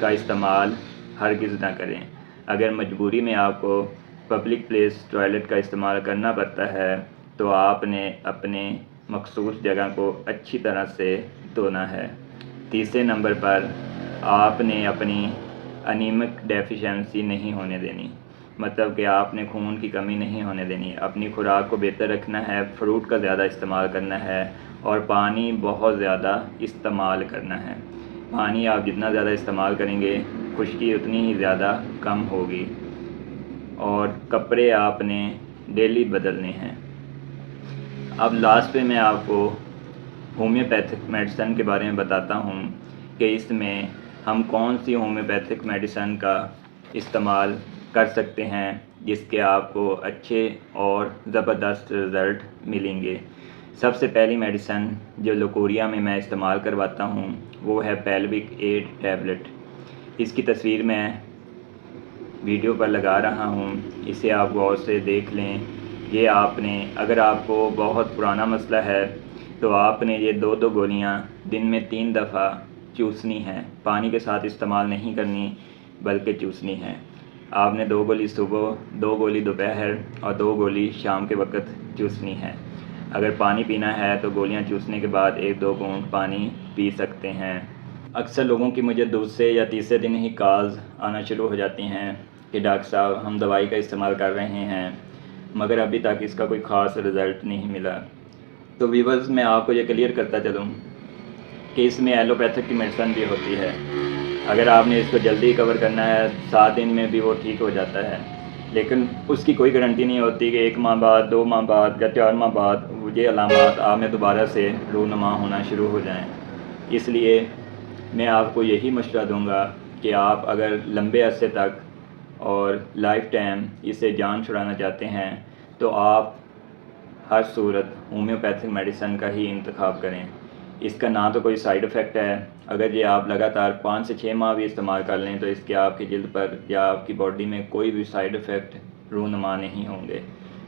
کا استعمال ہرگز نہ کریں۔ اگر مجبوری میں آپ کو پبلک پلیس ٹوائلٹ کا استعمال کرنا پڑتا ہے تو آپ نے اپنے مخصوص جگہ کو اچھی طرح سے دھونا ہے۔ تیسرے نمبر پر آپ نے اپنی انیمک ڈیفیشنسی نہیں ہونے دینی، مطلب کہ آپ نے خون کی کمی نہیں ہونے دینی۔ اپنی خوراک کو بہتر رکھنا ہے، فروٹ کا زیادہ استعمال کرنا ہے اور پانی بہت زیادہ استعمال کرنا ہے۔ پانی آپ جتنا زیادہ استعمال کریں گے خشکی اتنی ہی زیادہ کم ہوگی، اور کپڑے آپ نے ڈیلی بدلنے ہیں۔ اب لاسٹ پہ میں آپ کو ہومیوپیتھک میڈیسن کے بارے میں بتاتا ہوں کہ اس میں ہم کون سی ہومیوپیتھک میڈیسن کا استعمال کر سکتے ہیں جس کے آپ کو اچھے اور زبردست رزلٹ ملیں گے۔ سب سے پہلی میڈیسن جو لوکوریا میں استعمال کرواتا ہوں وہ ہے پیلوک ایڈ ٹیبلٹ۔ اس کی تصویر میں ویڈیو پر لگا رہا ہوں، اسے آپ غور سے دیکھ لیں۔ یہ آپ نے، اگر آپ کو بہت پرانا مسئلہ ہے تو آپ نے یہ 2 گولیاں دن میں 3 دفعہ چوسنی ہیں، پانی کے ساتھ استعمال نہیں کرنی بلکہ چوسنی ہیں۔ آپ نے 2 گولی صبح، 2 گولی دوپہر اور 2 گولی شام کے وقت چوسنی ہے۔ اگر پانی پینا ہے تو گولیاں چوسنے کے بعد 1-2 گھونٹ پانی پی سکتے ہیں۔ اکثر لوگوں کی مجھے دوسرے یا تیسرے دن ہی کالز آنا شروع ہو جاتی ہیں کہ ڈاکٹر صاحب ہم دوائی کا استعمال کر رہے ہیں مگر ابھی تک اس کا کوئی خاص رزلٹ نہیں ملا۔ تو ویورز میں آپ کو یہ کلیئر کرتا چلوں کہ اس میں ایلوپیتھک کی میڈیسن بھی ہوتی ہے۔ اگر آپ نے اس کو جلدی کور کرنا ہے 7 دن میں بھی وہ ٹھیک ہو جاتا ہے، لیکن اس کی کوئی گارنٹی نہیں ہوتی کہ 1 ماہ بعد، 2 ماہ بعد یا 4 ماہ بعد یہ علامات آپ میں دوبارہ سے رونما ہونا شروع ہو جائیں۔ اس لیے میں آپ کو یہی مشورہ دوں گا کہ آپ اگر لمبے عرصے تک اور لائف ٹائم اسے جان چھڑانا چاہتے ہیں تو آپ ہر صورت ہومیوپیتھک میڈیسن کا ہی انتخاب کریں۔ اس کا نہ تو کوئی سائیڈ افیکٹ ہے، اگر یہ آپ لگاتار 5 سے 6 ماہ بھی استعمال کر لیں تو اس کے آپ کی جلد پر یا آپ کی باڈی میں کوئی بھی سائیڈ افیکٹ رونما نہیں ہوں گے،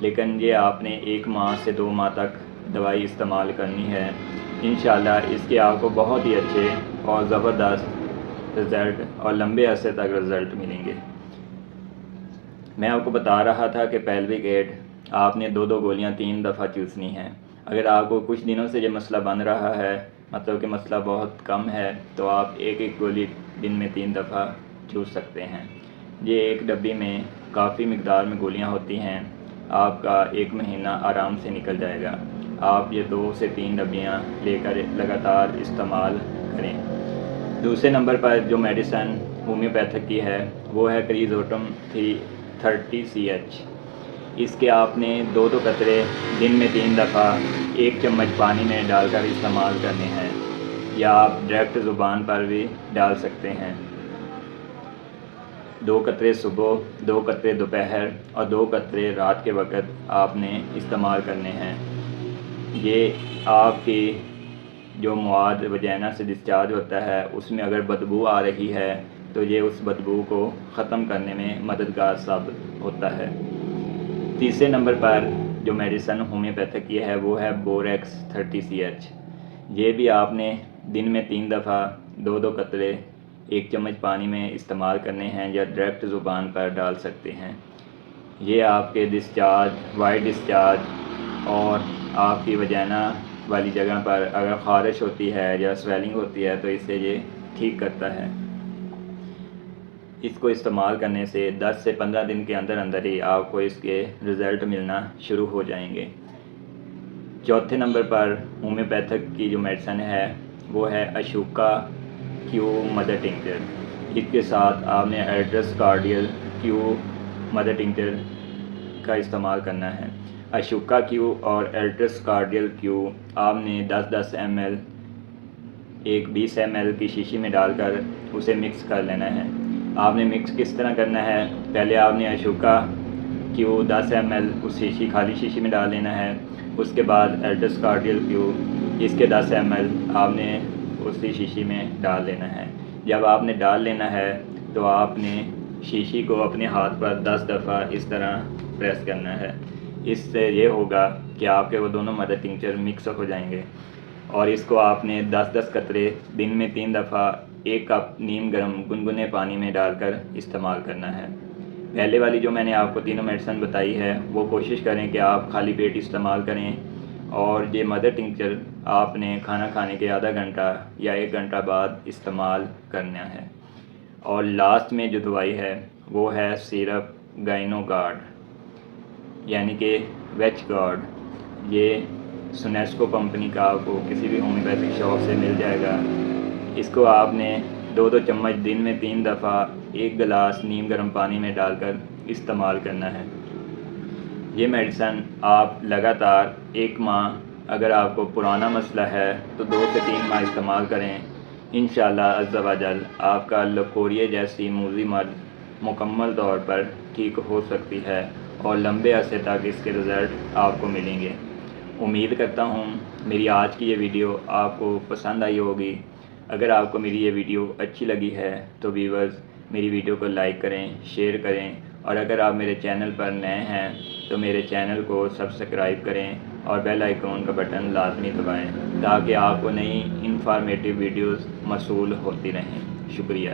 لیکن یہ آپ نے 1 ماہ سے 2 ماہ تک دوائی استعمال کرنی ہے۔ انشاءاللہ اس کے آپ کو بہت ہی اچھے اور زبردست رزلٹ اور لمبے عرصے تک رزلٹ ملیں گے۔ میں آپ کو بتا رہا تھا کہ پیلوک ایڈ آپ نے 2 گولیاں 3 دفعہ چوسنی ہیں۔ اگر آپ کو کچھ دنوں سے یہ مسئلہ بن رہا ہے، مطلب کہ مسئلہ بہت کم ہے، تو آپ 1 گولی دن میں 3 دفعہ چوس سکتے ہیں۔ یہ ایک ڈبی میں کافی مقدار میں گولیاں ہوتی ہیں، آپ کا 1 مہینہ آرام سے نکل جائے گا۔ آپ یہ 2 سے 3 ڈبیاں لے کر لگاتار استعمال کریں۔ دوسرے نمبر پر جو میڈیسن ہومیوپیتھک کی ہے وہ ہے کریزوٹم 30CH۔ اس کے آپ نے 2 قطرے دن میں 3 دفعہ 1 چمچ پانی میں ڈال کر استعمال کرنے ہیں، یا آپ ڈائریکٹ زبان پر بھی ڈال سکتے ہیں۔ 2 قطرے صبح، 2 قطرے دوپہر اور 2 قطرے رات کے وقت آپ نے استعمال کرنے ہیں۔ یہ آپ کی جو مواد وجینا سے ڈسچارج ہوتا ہے اس میں اگر بدبو آ رہی ہے تو یہ اس بدبو کو ختم کرنے میں مددگار ثابت ہوتا ہے۔ تیسرے نمبر پر جو میڈیسن ہومیوپیتھک کی ہے وہ ہے بوریکس 30CH۔ یہ بھی آپ نے دن میں 3 دفعہ 2 قطرے 1 چمچ پانی میں استعمال کرنے ہیں، یا ڈائریکٹ زبان پر ڈال سکتے ہیں۔ یہ آپ کے ڈسچارج، وائٹ ڈسچارج اور آپ کی وجینا والی جگہ پر اگر خارش ہوتی ہے یا سویلنگ ہوتی ہے تو اسے یہ ٹھیک کرتا ہے۔ اس کو استعمال کرنے سے 10 سے 15 دن کے اندر اندر ہی آپ کو اس کے رزلٹ ملنا شروع ہو جائیں گے۔ چوتھے نمبر پر ہومیوپیتھک کی جو میڈیسن ہے وہ ہے اشوکا کیو مدر ٹنکچر۔ اس کے ساتھ آپ نے ایڈرس کارڈیل کیو مدر ٹنکچر کا استعمال کرنا ہے۔ اشوکا کیو اور ایڈرس کارڈیل کیو آپ نے 10-10 ml ایک 20 ml کی شیشی میں ڈال کر اسے مکس کر لینا ہے۔ آپ نے مکس کس طرح کرنا ہے، پہلے آپ نے اشوکا کیو 10 ml اس شیشی خالی شیشی میں ڈال لینا ہے، اس کے بعد ایڈرس کارڈیل کیو اس کے 10 ml آپ نے اسی شیشی میں ڈال لینا ہے۔ جب آپ نے ڈال لینا ہے تو آپ نے شیشی کو اپنے ہاتھ پر 10 دفعہ اس طرح پریس کرنا ہے۔ اس سے یہ ہوگا کہ آپ کے وہ دونوں مدر ٹنکچر مکس ہو جائیں گے، اور اس کو آپ نے 10-10 قطرے دن میں 3 دفعہ 1 کپ نیم گرم گنگنے پانی میں ڈال کر استعمال کرنا ہے۔ پہلے والی جو میں نے آپ کو تینوں میڈیسن بتائی ہے وہ کوشش کریں کہ آپ خالی پیٹ استعمال کریں، اور یہ مدر ٹنکچر آپ نے کھانا کھانے کے آدھا گھنٹہ یا 1 گھنٹہ بعد استعمال کرنا ہے۔ اور لاسٹ میں جو دوائی ہے وہ ہے سیرپ گائنو گارڈ یعنی کہ ویچ گارڈ۔ یہ سنیسکو کمپنی کا آپ کو کسی بھی ہومیوپیتھک شاپ سے مل جائے گا۔ اس کو آپ نے 2 چمچ دن میں 3 دفعہ 1 گلاس نیم گرم پانی میں ڈال کر استعمال کرنا ہے۔ یہ میڈیسن آپ لگاتار 1 ماہ، اگر آپ کو پرانا مسئلہ ہے تو 2 سے 3 ماہ استعمال کریں۔ انشاءاللہ عز و جل آپ کا لکوریا جیسی موذی مرض مکمل طور پر ٹھیک ہو سکتی ہے اور لمبے عرصے تک اس کے رزلٹ آپ کو ملیں گے۔ امید کرتا ہوں میری آج کی یہ ویڈیو آپ کو پسند آئی ہوگی۔ اگر آپ کو میری یہ ویڈیو اچھی لگی ہے تو ویورز میری ویڈیو کو لائک کریں، شیئر کریں، اور اگر آپ میرے چینل پر نئے ہیں تو میرے چینل کو سبسکرائب کریں اور بیل آئیکن کا بٹن لازمی دبائیں تاکہ آپ کو نئی انفارمیٹیو ویڈیوز موصول ہوتی رہیں۔ شکریہ۔